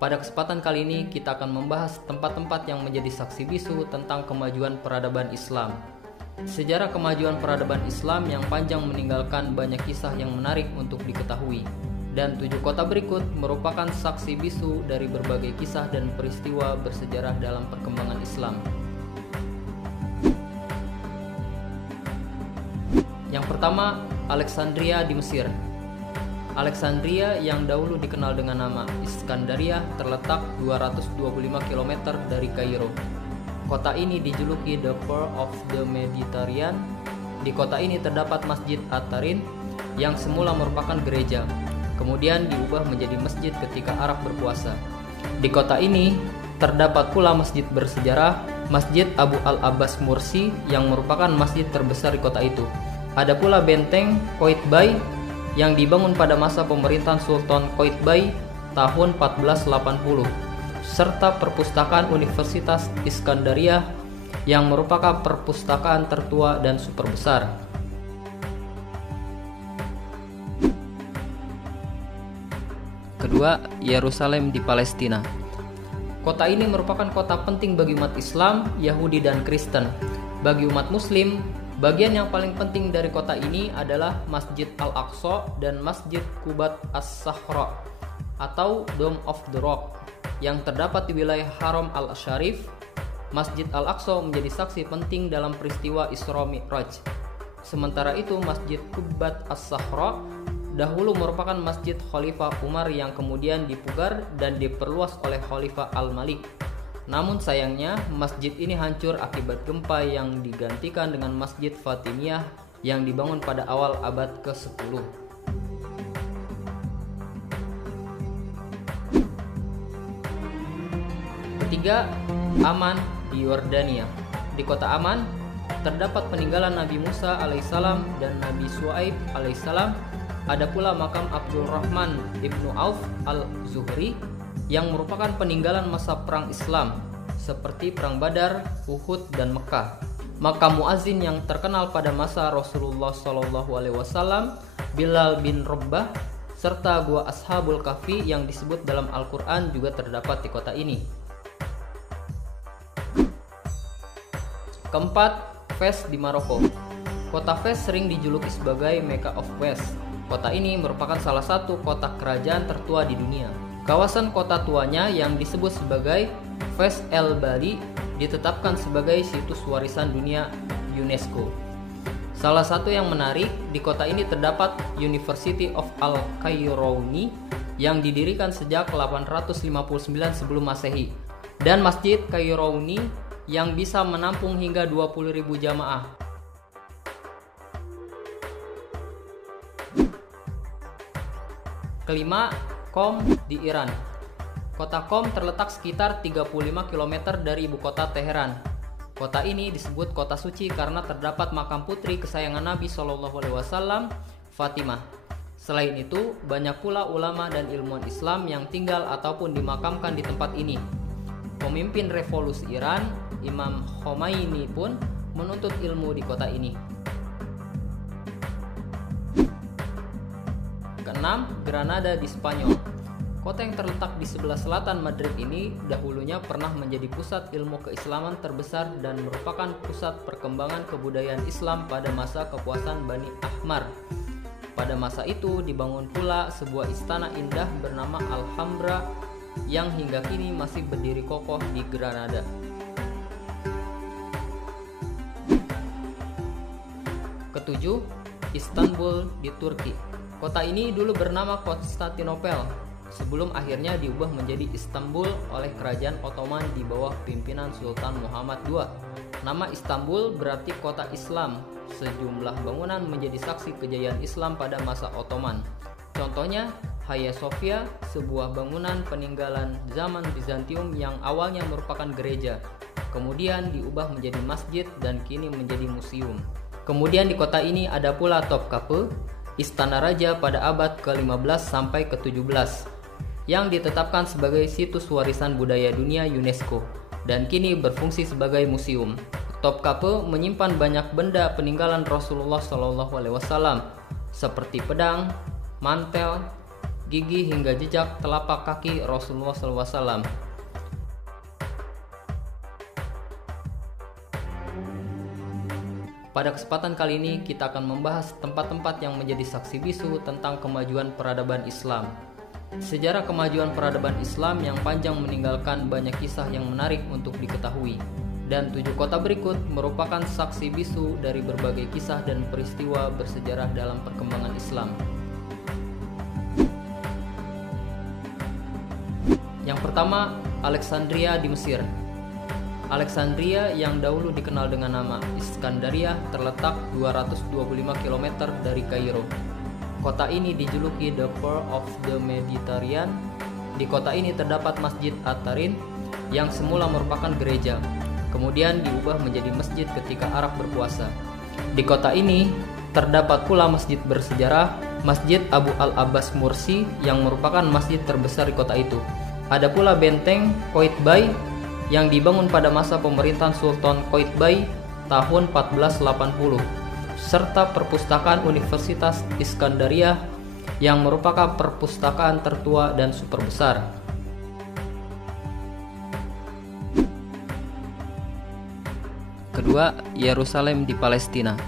Pada kesempatan kali ini kita akan membahas tempat-tempat yang menjadi saksi bisu tentang kemajuan peradaban Islam. Sejarah kemajuan peradaban Islam yang panjang meninggalkan banyak kisah yang menarik untuk diketahui. Dan 7 kota berikut merupakan saksi bisu dari berbagai kisah dan peristiwa bersejarah dalam perkembangan Islam. Yang pertama, Alexandria di Mesir. Alexandria yang dahulu dikenal dengan nama Iskandaria terletak 225 km dari Kairo. Kota ini dijuluki The Pearl of the Mediterranean. Di kota ini terdapat Masjid At-Tarin yang semula merupakan gereja, kemudian diubah menjadi masjid ketika Arab berpuasa. Di kota ini terdapat pula masjid bersejarah, Masjid Abu Al-Abbas Mursi yang merupakan masjid terbesar di kota itu. Ada pula benteng Qaitbay yang dibangun pada masa pemerintahan Sultan Qaitbay tahun 1480, serta perpustakaan Universitas Iskandaria yang merupakan perpustakaan tertua dan super besar. Kedua, Yerusalem di Palestina. Kota ini merupakan kota penting bagi umat Islam, Yahudi, dan Kristen. Bagi umat Muslim, bagian yang paling penting dari kota ini adalah Masjid Al-Aqsa dan Masjid Qubat As-Sahra atau Dome of the Rock yang terdapat di wilayah Haram Al-Syarif. Masjid Al-Aqsa menjadi saksi penting dalam peristiwa Isra Mi'raj. Sementara itu, Masjid Qubat As-Sahra dahulu merupakan Masjid Khalifah Umar yang kemudian dipugar dan diperluas oleh Khalifah Al-Malik. Namun sayangnya, masjid ini hancur akibat gempa yang digantikan dengan Masjid Fatimiyah yang dibangun pada awal abad ke-10. Ketiga, Aman di Yordania. Di kota Aman terdapat peninggalan Nabi Musa alaihissalam dan Nabi Syuaib alaihissalam. Ada pula makam Abdul Rahman ibnu Auf al-Zuhri yang merupakan peninggalan masa perang Islam seperti perang Badar, Uhud, dan Mekah. Makam muazin yang terkenal pada masa Rasulullah SAW, Bilal bin Rabbah, serta gua Ashabul Kahfi yang disebut dalam Al-Quran juga terdapat di kota ini. Keempat, Fez di Maroko. Kota Fez sering dijuluki sebagai Mecca of West. Kota ini merupakan salah satu kota kerajaan tertua di dunia. Kawasan kota tuanya yang disebut sebagai Fez El Bali ditetapkan sebagai situs warisan dunia UNESCO. Salah satu yang menarik, di kota ini terdapat University of Al-Qayrawani yang didirikan sejak 859 sebelum Masehi dan Masjid Qayrawani yang bisa menampung hingga 20.000 jamaah. Kelima, Qom di Iran. Kota Qom terletak sekitar 35 km dari ibu kota Teheran. Kota ini disebut kota suci karena terdapat makam putri kesayangan Nabi SAW, Fatimah. Selain itu, banyak pula ulama dan ilmuwan Islam yang tinggal ataupun dimakamkan di tempat ini. Pemimpin revolusi Iran, Imam Khomeini pun menuntut ilmu di kota ini. Keenam, Granada di Spanyol. Kota yang terletak di sebelah selatan Madrid ini dahulunya pernah menjadi pusat ilmu keislaman terbesar dan merupakan pusat perkembangan kebudayaan Islam pada masa kekuasaan Bani Ahmar. Pada masa itu dibangun pula sebuah istana indah bernama Alhambra yang hingga kini masih berdiri kokoh di Granada. Ketujuh, Istanbul di Turki. Kota ini dulu bernama Konstantinopel sebelum akhirnya diubah menjadi Istanbul oleh Kerajaan Ottoman di bawah pimpinan Sultan Muhammad II. Nama Istanbul berarti kota Islam. Sejumlah bangunan menjadi saksi kejayaan Islam pada masa Ottoman. Contohnya, Hagia Sophia, sebuah bangunan peninggalan zaman Bizantium yang awalnya merupakan gereja, kemudian diubah menjadi masjid dan kini menjadi museum. Kemudian di kota ini ada pula Topkapi, Istana Raja pada abad ke-15 sampai ke-17 yang ditetapkan sebagai situs warisan budaya dunia UNESCO dan kini berfungsi sebagai museum. Topkapi menyimpan banyak benda peninggalan Rasulullah SAW seperti pedang, mantel, gigi hingga jejak telapak kaki Rasulullah SAW. Pada kesempatan kali ini kita akan membahas tempat-tempat yang menjadi saksi bisu tentang kemajuan peradaban Islam. Sejarah kemajuan peradaban Islam yang panjang meninggalkan banyak kisah yang menarik untuk diketahui. Dan 7 kota berikut merupakan saksi bisu dari berbagai kisah dan peristiwa bersejarah dalam perkembangan Islam. Yang pertama, Alexandria di Mesir. Alexandria yang dahulu dikenal dengan nama Iskandaria terletak 225 km dari Kairo. Kota ini dijuluki The Pearl of the Mediterranean. Di kota ini terdapat Masjid At-Tarin yang semula merupakan gereja, kemudian diubah menjadi masjid ketika Arab berpuasa. Di kota ini terdapat pula masjid bersejarah, Masjid Abu Al-Abbas Mursi yang merupakan masjid terbesar di kota itu. Ada pula benteng Qaitbay yang dibangun pada masa pemerintahan Sultan Qaitbay tahun 1480, serta perpustakaan Universitas Iskandaria yang merupakan perpustakaan tertua dan super besar. Kedua, Yerusalem di Palestina.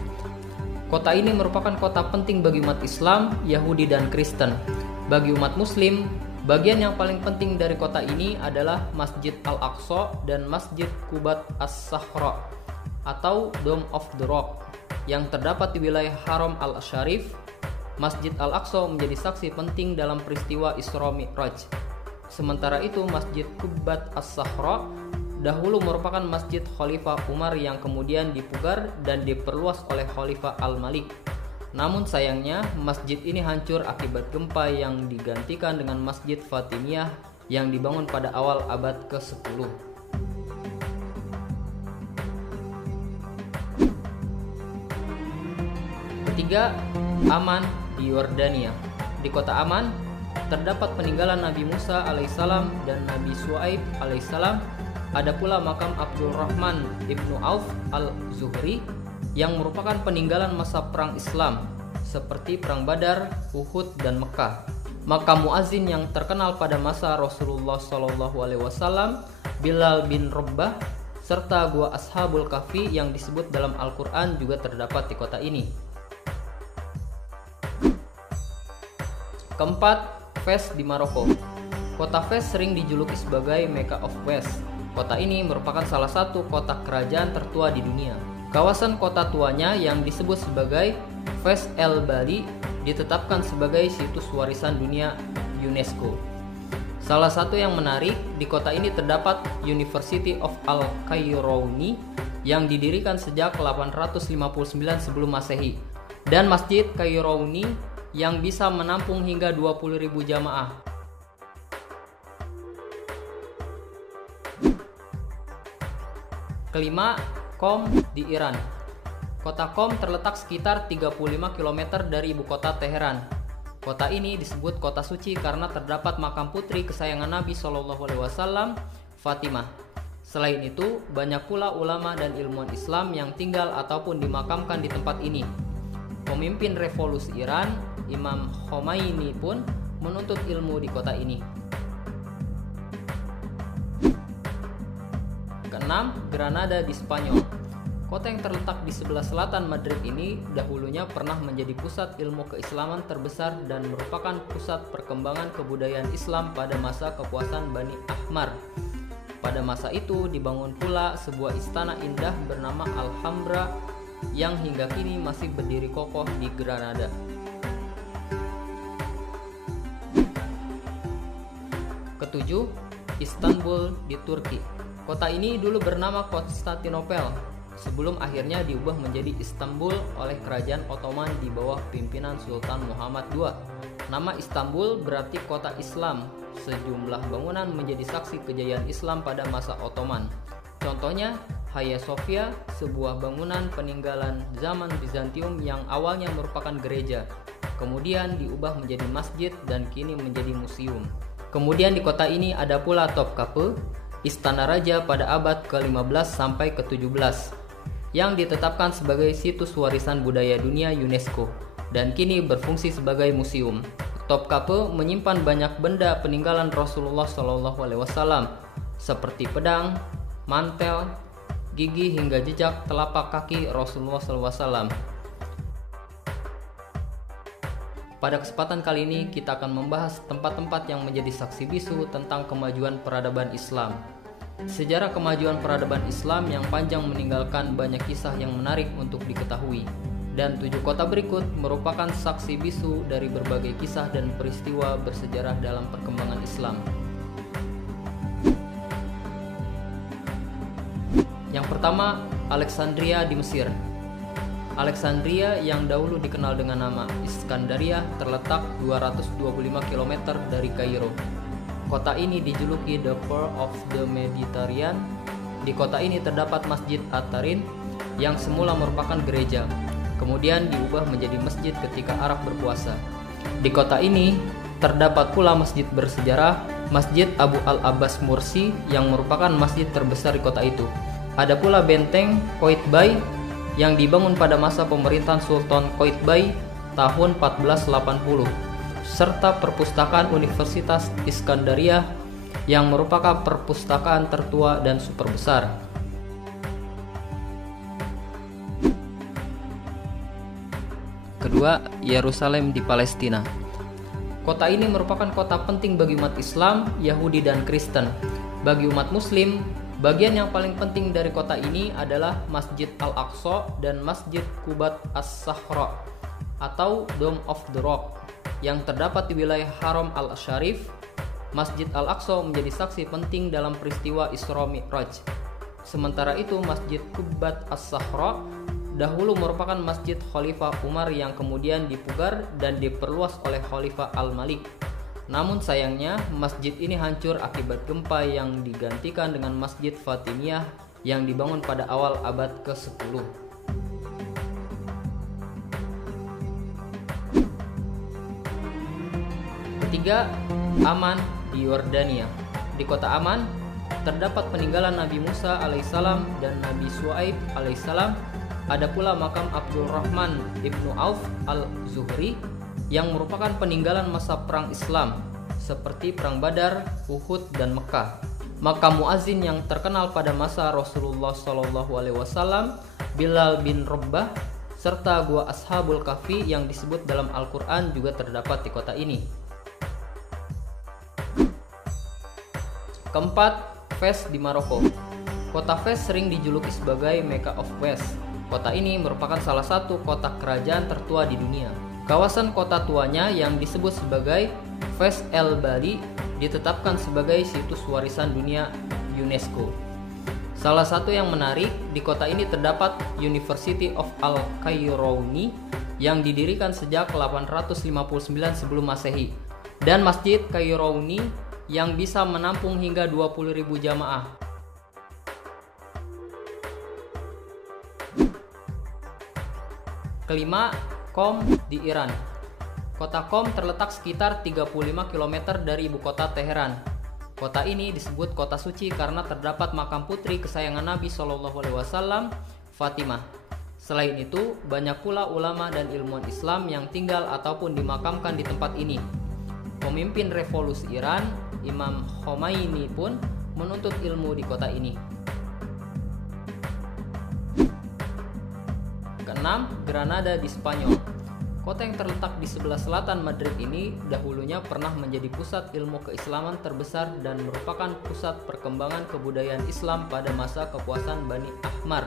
Kota ini merupakan kota penting bagi umat Islam, Yahudi, dan Kristen. Bagi umat Muslim, bagian yang paling penting dari kota ini adalah Masjid Al-Aqsa dan Masjid Qubat As-Sahra atau Dome of the Rock yang terdapat di wilayah Haram Al-Syarif. Masjid Al-Aqsa menjadi saksi penting dalam peristiwa Isra Mi'raj. Sementara itu, Masjid Qubat As-Sahra dahulu merupakan Masjid Khalifah Umar yang kemudian dipugar dan diperluas oleh Khalifah Al-Malik. Namun sayangnya, masjid ini hancur akibat gempa yang digantikan dengan Masjid Fatimiyah yang dibangun pada awal abad ke-10. Ketiga, Aman di Yordania. Di kota Aman terdapat peninggalan Nabi Musa alaihissalam dan Nabi Syuaib alaihissalam. Ada pula makam Abdurrahman ibnu Auf al-Zuhri yang merupakan peninggalan masa perang Islam seperti perang Badar, Uhud, dan Mekah. Makam muazin yang terkenal pada masa Rasulullah SAW, Bilal bin Rabbah, serta gua Ashabul Kahfi yang disebut dalam Al-Quran juga terdapat di kota ini. Keempat, Fez di Maroko. Kota Fez sering dijuluki sebagai Mecca of West. Kota ini merupakan salah satu kota kerajaan tertua di dunia. Kawasan kota tuanya yang disebut sebagai Fez El Bali ditetapkan sebagai situs warisan dunia UNESCO. Salah satu yang menarik, di kota ini terdapat University of Al-Qayrawani yang didirikan sejak 859 sebelum Masehi dan Masjid Qayrawani yang bisa menampung hingga 20.000 jamaah. Kelima, Qom di Iran. Kota Qom terletak sekitar 35 km dari ibu kota Teheran. Kota ini disebut kota suci karena terdapat makam putri kesayangan Nabi SAW, Fatimah. Selain itu, banyak pula ulama dan ilmuwan Islam yang tinggal ataupun dimakamkan di tempat ini. Pemimpin revolusi Iran, Imam Khomeini pun menuntut ilmu di kota ini. Keenam, Granada di Spanyol. Kota yang terletak di sebelah selatan Madrid ini dahulunya pernah menjadi pusat ilmu keislaman terbesar dan merupakan pusat perkembangan kebudayaan Islam pada masa kekuasaan Bani Ahmar. Pada masa itu dibangun pula sebuah istana indah bernama Alhambra yang hingga kini masih berdiri kokoh di Granada. Ketujuh, Istanbul di Turki. Kota ini dulu bernama Konstantinopel sebelum akhirnya diubah menjadi Istanbul oleh kerajaan Ottoman di bawah pimpinan Sultan Muhammad II. Nama Istanbul berarti kota Islam. Sejumlah bangunan menjadi saksi kejayaan Islam pada masa Ottoman. Contohnya, Hagia Sophia, sebuah bangunan peninggalan zaman Bizantium yang awalnya merupakan gereja, kemudian diubah menjadi masjid dan kini menjadi museum. Kemudian di kota ini ada pula Topkapi, istana raja pada abad ke-15 sampai ke-17 yang ditetapkan sebagai situs warisan budaya dunia UNESCO dan kini berfungsi sebagai museum. Topkapi menyimpan banyak benda peninggalan Rasulullah SAW seperti pedang, mantel, gigi hingga jejak telapak kaki Rasulullah SAW. Pada kesempatan kali ini kita akan membahas tempat-tempat yang menjadi saksi bisu tentang kemajuan peradaban Islam. Sejarah kemajuan peradaban Islam yang panjang meninggalkan banyak kisah yang menarik untuk diketahui. Dan 7 kota berikut merupakan saksi bisu dari berbagai kisah dan peristiwa bersejarah dalam perkembangan Islam. Yang pertama, Alexandria di Mesir. Alexandria yang dahulu dikenal dengan nama Iskandaria terletak 225 km dari Kairo. Kota ini dijuluki The Pearl of the Mediterranean. Di kota ini terdapat Masjid At-Tarin yang semula merupakan gereja, kemudian diubah menjadi masjid ketika Arab berpuasa. Di kota ini terdapat pula masjid bersejarah, Masjid Abu Al-Abbas Mursi yang merupakan masjid terbesar di kota itu. Ada pula benteng Qaitbay yang dibangun pada masa pemerintahan Sultan Qaitbay tahun 1480, serta perpustakaan Universitas Iskandaria yang merupakan perpustakaan tertua dan super besar. Kedua, Yerusalem di Palestina. Kota ini merupakan kota penting bagi umat Islam, Yahudi, dan Kristen. Bagi umat Muslim, bagian yang paling penting dari kota ini adalah Masjid Al-Aqsa dan Masjid Qubat As-Sahra atau Dome of the Rock yang terdapat di wilayah Haram Al-Syarif. Masjid Al-Aqsa menjadi saksi penting dalam peristiwa Isra Mi'raj. Sementara itu, Masjid Qubat As-Sahra dahulu merupakan masjid Khalifah Umar yang kemudian dipugar dan diperluas oleh Khalifah Al-Malik. Namun sayangnya masjid ini hancur akibat gempa yang digantikan dengan Masjid Fatimiyah yang dibangun pada awal abad ke-10. Ketiga, Aman di Yordania. Di kota Aman terdapat peninggalan Nabi Musa alaihissalam dan Nabi Syuaib alaihissalam. Ada pula makam Abdurrahman ibnu Auf al-Zuhri yang merupakan peninggalan masa perang Islam seperti perang Badar, Uhud, dan Mekah. Makam muazin yang terkenal pada masa Rasulullah SAW, Bilal bin Rabbah, serta gua Ashabul Kahfi yang disebut dalam Al-Quran juga terdapat di kota ini. Keempat, Fez di Maroko. Kota Fez sering dijuluki sebagai Mecca of West. Kota ini merupakan salah satu kota kerajaan tertua di dunia. Kawasan kota tuanya yang disebut sebagai Fez El Bali ditetapkan sebagai situs warisan dunia UNESCO. Salah satu yang menarik, di kota ini terdapat University of Al-Qayrawani yang didirikan sejak 859 sebelum Masehi dan Masjid Qayrawani yang bisa menampung hingga 20.000 jamaah. Kelima, Qom di Iran. Kota Qom terletak sekitar 35 km dari ibu kota Teheran. Kota ini disebut kota suci karena terdapat makam putri kesayangan Nabi SAW, Fatimah. Selain itu, banyak pula ulama dan ilmuwan Islam yang tinggal ataupun dimakamkan di tempat ini. Pemimpin revolusi Iran, Imam Khomeini pun menuntut ilmu di kota ini. Keenam, Granada di Spanyol. Kota yang terletak di sebelah selatan Madrid ini dahulunya pernah menjadi pusat ilmu keislaman terbesar dan merupakan pusat perkembangan kebudayaan Islam pada masa kekuasaan Bani Ahmar.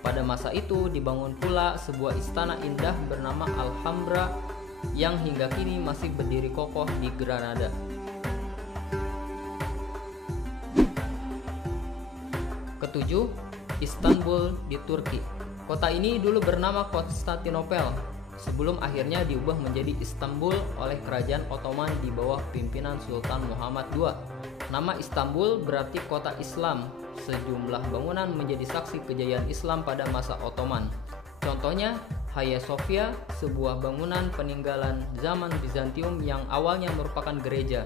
Pada masa itu dibangun pula sebuah istana indah bernama Alhambra yang hingga kini masih berdiri kokoh di Granada. Ketujuh, Istanbul di Turki. Kota ini dulu bernama Konstantinopel sebelum akhirnya diubah menjadi Istanbul oleh kerajaan Ottoman di bawah pimpinan Sultan Muhammad II. Nama Istanbul berarti kota Islam. Sejumlah bangunan menjadi saksi kejayaan Islam pada masa Ottoman. Contohnya Hagia Sophia, sebuah bangunan peninggalan zaman Bizantium yang awalnya merupakan gereja,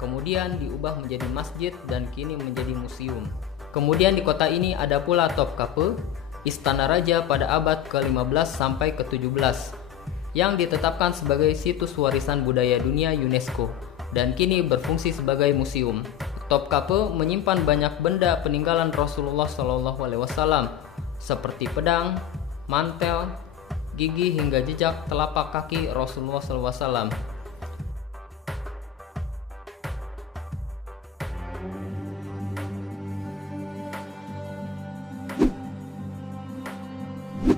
kemudian diubah menjadi masjid dan kini menjadi museum. Kemudian di kota ini ada pula Topkapi, istana raja pada abad ke-15 sampai ke-17, yang ditetapkan sebagai situs warisan budaya dunia UNESCO dan kini berfungsi sebagai museum. Topkapi menyimpan banyak benda peninggalan Rasulullah SAW seperti pedang, mantel, gigi hingga jejak telapak kaki Rasulullah SAW.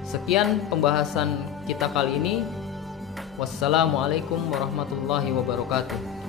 Sekian pembahasan kita kali ini. Wassalamualaikum warahmatullahi wabarakatuh.